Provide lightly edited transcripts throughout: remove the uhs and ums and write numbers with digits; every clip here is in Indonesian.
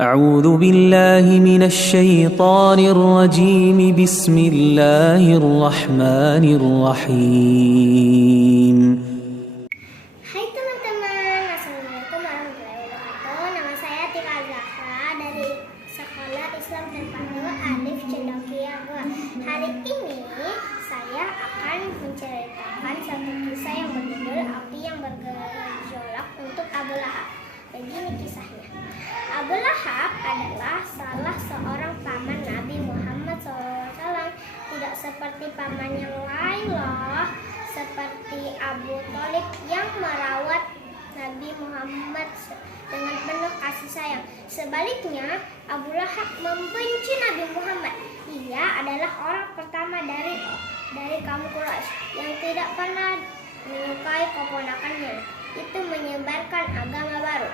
أعوذ بالله من الشيطان الرجيم بسم الله الرحمن الرحيم Hai teman-teman, Assalamualaikum warahmatullahi wabarakatuh. Nama saya Tika Zahra dari Sekolah Islam Terpadu Alif Cendekia 2. Hari ini saya akan menceritakan satu kisah yang berjudul Api yang bergejolak untuk Abu Lahab. Begini kisahnya. Abu Lahab adalah salah seorang paman Nabi Muhammad SAW. Tidak seperti paman yang lain loh, seperti Abu Thalib yang merawat Nabi Muhammad dengan penuh kasih sayang. Sebaliknya, Abu Lahab membenci Nabi Muhammad. Ia adalah orang pertama dari kaum Quraisy yang tidak pernah menyukai keponakannya. Itu menyebarkan agama baru.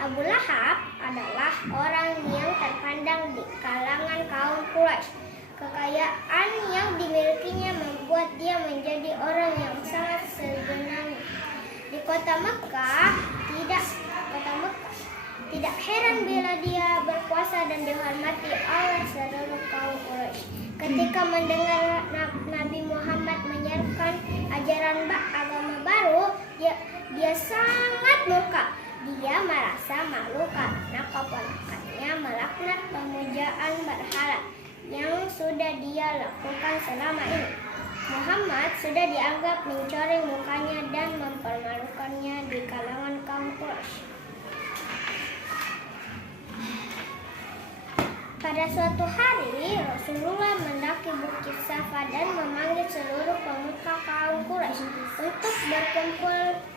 Abu Lahab adalah orang yang terpandang di kalangan kaum Quraisy. Kekayaan yang dimilikinya membuat dia menjadi orang yang sangat segenang di kota Mekah. Tidak heran bila dia berkuasa dan dihormati oleh seluruh kaum Quraisy. Ketika mendengar Nabi Muhammad menyerukan ajaran agama baru, dia sangat murka. Dia merasa malu karena keponakannya melaknat pemujaan berhala yang sudah dia lakukan selama ini. Muhammad sudah dianggap mencoreng mukanya dan mempermalukannya di kalangan kaum Quraisy. Pada suatu hari, Rasulullah mendaki Bukit Safa dan memanggil seluruh pemuka kaum Quraisy untuk berkumpul.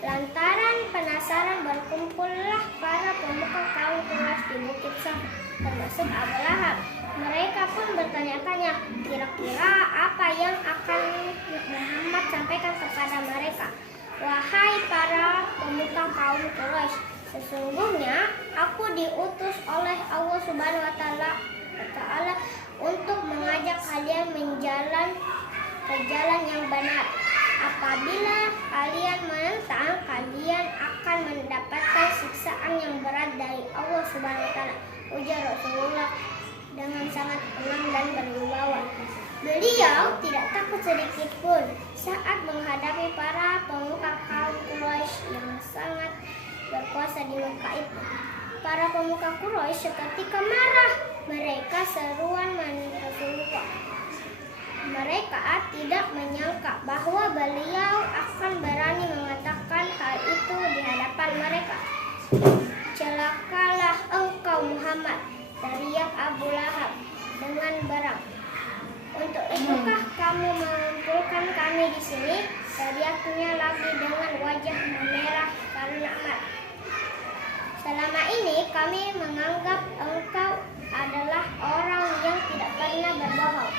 Lantaran penasaran, berkumpullah para pemuka kaum Quraisy di Bukit Safa, termasuk Abu Lahab. Mereka pun bertanya-tanya, kira-kira apa yang akan Muhammad sampaikan kepada mereka. Wahai para pemuka kaum Quraisy, sesungguhnya aku diutus oleh Allah Subhanahu wa Ta'ala untuk mengajak kalian ke jalan yang benar. Apabila kalian menentang, kalian akan mendapatkan siksaan yang berat dari Allah Subhanahu wa Ta'ala, ujar Rasulullah dengan sangat tenang dan berwibawa. Beliau tidak takut sedikit pun saat menghadapi para pemuka kaum Quraisy yang sangat berkuasa di Mekah itu. Para pemuka Quraisy seketika marah. Mereka seruan Rasulullah. Mereka tidak menyangka bahwa beliau akan berani mengatakan hal itu di hadapan mereka. Celakalah engkau Muhammad, teriak Abu Lahab dengan berang. Untuk itukah kamu mengumpulkan kami di sini? Teriaknya lagi dengan wajah memerah karena marah. Selama ini kami menganggap engkau adalah orang yang tidak pernah berbohong.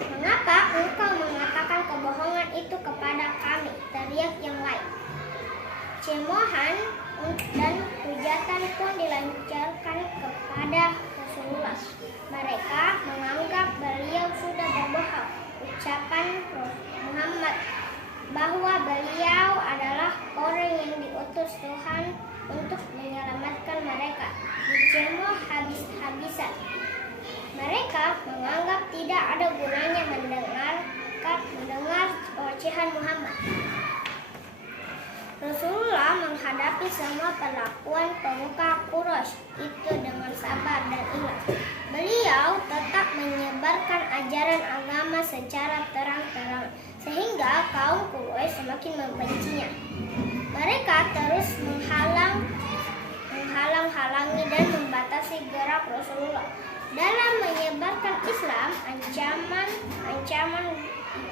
Mengapa engkau mengatakan kebohongan itu kepada kami? Teriak yang lain. Cemohan dan hujatan pun dilancarkan kepada Rasulullah. Mereka menganggap beliau sudah berbohong. Ucapan Muhammad bahwa beliau adalah orang yang diutus Tuhan untuk menyelamatkan mereka dicemooh habis-habisan. Mereka menganggap tidak ada gunanya mendengar ocehan Muhammad. Rasulullah menghadapi semua perlakuan pemuka Quraisy itu dengan sabar dan ikhlas. Beliau tetap menyebarkan ajaran agama secara terang-terangan, sehingga kaum Quraisy semakin membencinya. Mereka terus menghalang-halangi dan membatasi gerak Rasulullah dalam menyebarkan Islam. Ancaman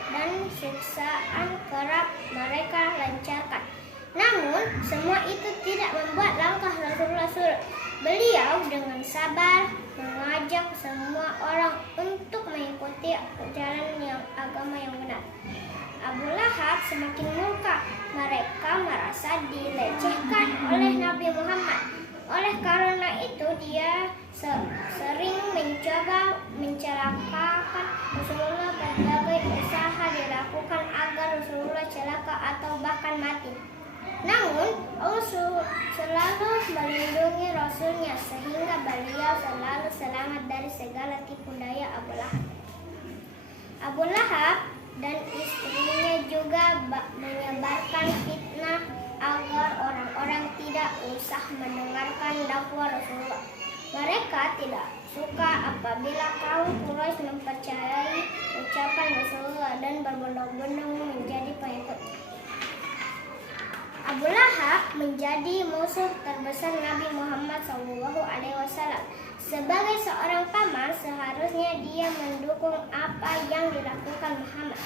dan siksaan kerap mereka lancarkan. Namun, semua itu tidak membuat langkah Rasulullah surut. Beliau dengan sabar mengajak semua orang untuk mengikuti jalan agama yang benar. Abu Lahab semakin murka. Mereka merasa dilecehkan oleh Nabi Muhammad. Oleh karena itu, dia sering mencoba mencelakakan Rasulullah. Berbagai usaha dilakukan agar Rasulullah celaka atau bahkan mati. Namun Allah selalu melindungi Rasulnya, sehingga beliau selalu selamat dari segala tipu daya Abu Lahab. Abu Lahab dan istrinya juga menyebarkan fitnah agar orang-orang tidak usah mendengarkan dakwah Rasulullah. Mereka tidak suka apabila kaum Quraisy mempercayai ucapan Rasulullah dan berbondong-bondong menjadi pengikut. Abu Lahab menjadi musuh terbesar Nabi Muhammad SAW. Sebagai seorang paman, seharusnya dia mendukung apa yang dilakukan Muhammad.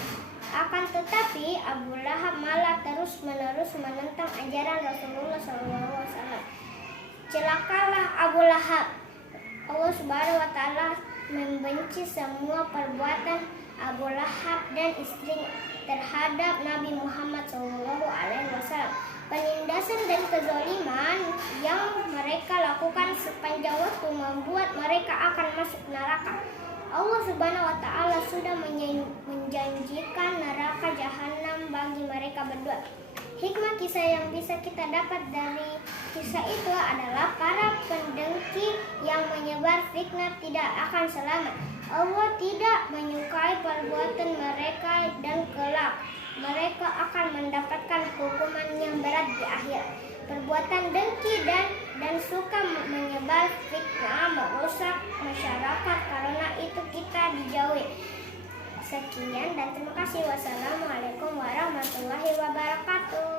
Akan tetapi, Abu Lahab malah terus-menerus menentang ajaran Rasulullah SAW. Celakalah Abu Lahab. Allah Subhanahu wa Ta'ala membenci semua perbuatan Abu Lahab dan istrinya terhadap Nabi Muhammad SAW. Penindasan dan kezaliman yang mereka lakukan sepanjang waktu membuat mereka akan masuk neraka. Allah Subhanahu wa Ta'ala sudah menjanjikan neraka jahanam bagi mereka berdua. Hikmah kisah yang bisa kita dapat dari kisah itu adalah para pendengki yang menyebar fitnah tidak akan selamat. Allah tidak menyukai perbuatan mereka dan kelak mereka akan mendapatkan hukuman yang berat di akhir. Perbuatan dengki dan suka menyebar fitnah merusak masyarakat, karena itu kita dijauhi. Sekian dan terima kasih. Wassalamualaikum warahmatullahi wabarakatuh.